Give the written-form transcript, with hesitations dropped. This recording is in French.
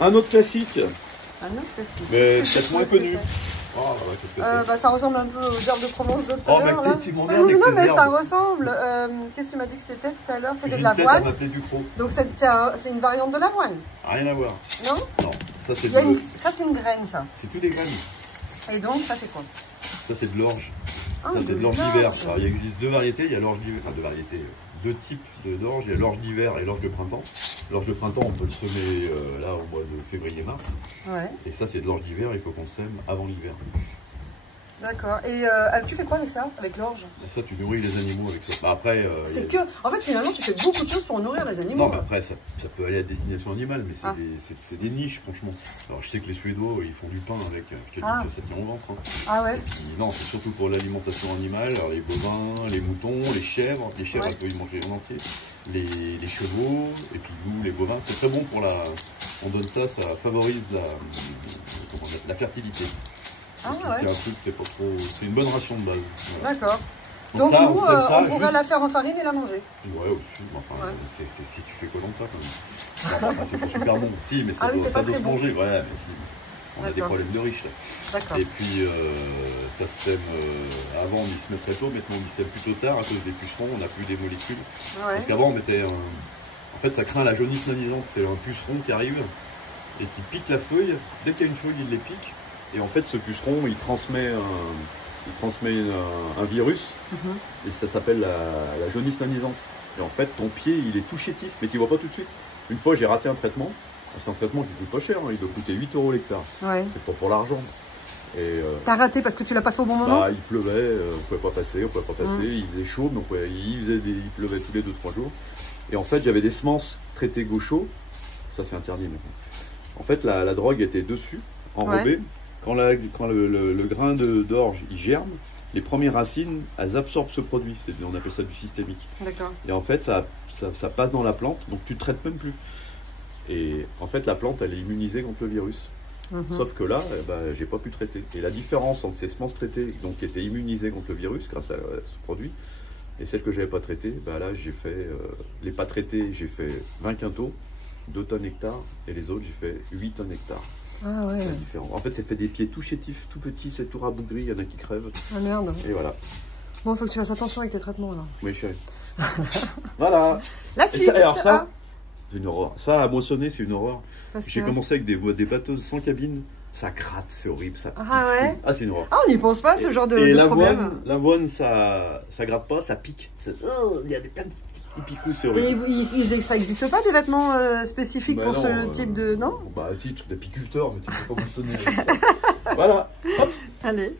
Un autre classique, Un autre classique. mais Qu'est-ce que peut-être c'est moins que connu. ça Oh, ouais, peut-être. Bah, ça ressemble un peu aux herbes de Provence de tout Oh, à l'heure. mais Là. tu m'emmerdes avec Non, tes mais ça herbes. ressemble. Qu'est-ce que tu m'as dit que c'était tout à l'heure? C'était de J'ai une tête à l'avoine. m'appeler du croc. Donc c'est une variante de l'avoine, Rien à voir. non? Non, ça c'est Il y a de... Ça c'est une graine, ça. C'est tout des graines. Et donc ça c'est quoi? Ça c'est de l'orge. Ah, Ça c'est de de l'orge l'orge. d'hiver. Alors il existe deux variétés, il y a l'orge d'hiver, enfin deux variétés, deux types d'orge. Il y a l'orge d'hiver et l'orge de printemps. L'orge de printemps on peut le semer là au mois de février-mars. Ouais, Et ça c'est de l'orge d'hiver, il faut qu'on le sème avant l'hiver. d'accord. Et tu fais quoi avec ça? Avec l'orge? Et ça tu nourris les animaux avec ça. Bah, après, C'est que... En fait, finalement, tu fais beaucoup de choses pour nourrir les animaux. non mais après ça peut aller à destination animale, mais Ah. c'est des niches franchement. Alors je sais que les Suédois ils font du pain avec, je te dis Ah. que ça tient au ventre. Hein. Ah ouais? Et puis, non, c'est surtout pour l'alimentation animale, alors les bovins, les moutons, les chèvres Ouais. on peut y manger en entier, les chevaux, et puis nous, les bovins, c'est très bon pour la... On donne ça, ça favorise la fertilité. Ah Et puis, ouais. c'est un truc, c'est pas trop... C'est une bonne ration de base. Voilà. D'accord. Donc Donc ça, nous, on sème ça, on pourrait juste- la faire en farine et la manger. Ouais, aussi, enfin, Ouais. si tu fais Koh-Lanta quand même. Non, enfin, c'est pas super bon. Si, mais ça Ah oui, doit, c'est ça pas doit très se bon. manger, ouais, mais si. On a des D'accord. problèmes de riches là. D'accord. Et puis ça se sème, avant on y se met très tôt, maintenant on y sème plutôt tard à cause des pucerons, on n'a plus des molécules. Ouais. Parce qu'avant on mettait en fait ça craint la jaunisse nanisante, c'est un puceron qui arrive et qui pique la feuille. Dès qu'il y a une feuille, il les pique. Et en fait ce puceron il transmet un virus Mhm. et ça s'appelle la jaunisse nanisante. Et en fait ton pied il est tout chétif mais tu vois pas tout de suite. Une fois j'ai raté un traitement. C'est un traitement qui coûte pas cher, hein. Il doit coûter 8 € l'hectare. Ouais. C'est pas pour l'argent. Et T'as raté parce que tu l'as pas fait au bon moment? bah, il pleuvait, on pouvait pas passer, il faisait chaud, donc il pleuvait tous les 2-3 jours. Et en fait, j'avais des semences traitées gaucho, ça c'est interdit maintenant. En fait, la drogue était dessus, enrobée. Ouais. Quand le grain d'orge il germe, les premières racines, elles absorbent ce produit. On appelle ça du systémique. D'accord. Et en fait, ça passe dans la plante, donc tu ne traites même plus. Et en fait, la plante, elle est immunisée contre le virus. Mhm. Sauf que là, j'ai pas pu traiter. Et la différence entre ces semences traitées, donc qui étaient immunisées contre le virus grâce à ce produit, et celles que j'avais pas traitées, là j'ai fait, les pas traitées, j'ai fait 20 quintaux, 2 tonnes hectare, et les autres j'ai fait 8 tonnes hectare. Ah ouais. C'est différent. En fait, ça fait des pieds tout chétifs, tout petits, c'est tout rabougri, il y en a qui crèvent. Ah merde. Et voilà. Bon, faut que tu fasses attention avec tes traitements là. Oui, chérie. Voilà. La Et suite. ça, alors ça, Ah, c'est une horreur. Ça, à moissonner, c'est une horreur. parce J'ai que- commencé avec des bateaux sans cabine. Ça gratte, c'est horrible. Ça pique. Ah ouais. Ah, c'est une horreur. Ah, on n'y pense pas, ce genre de Et problème. l'avoine, ça gratte pas, ça pique. Il y a plein de petits picous, c'est Et horrible. ça n'existe pas des vêtements spécifiques Bah pour non, ce type de... Non? Bah, à titre d'apiculteur, mais tu peux pas moissonner avec ça. Voilà. Hop. Allez.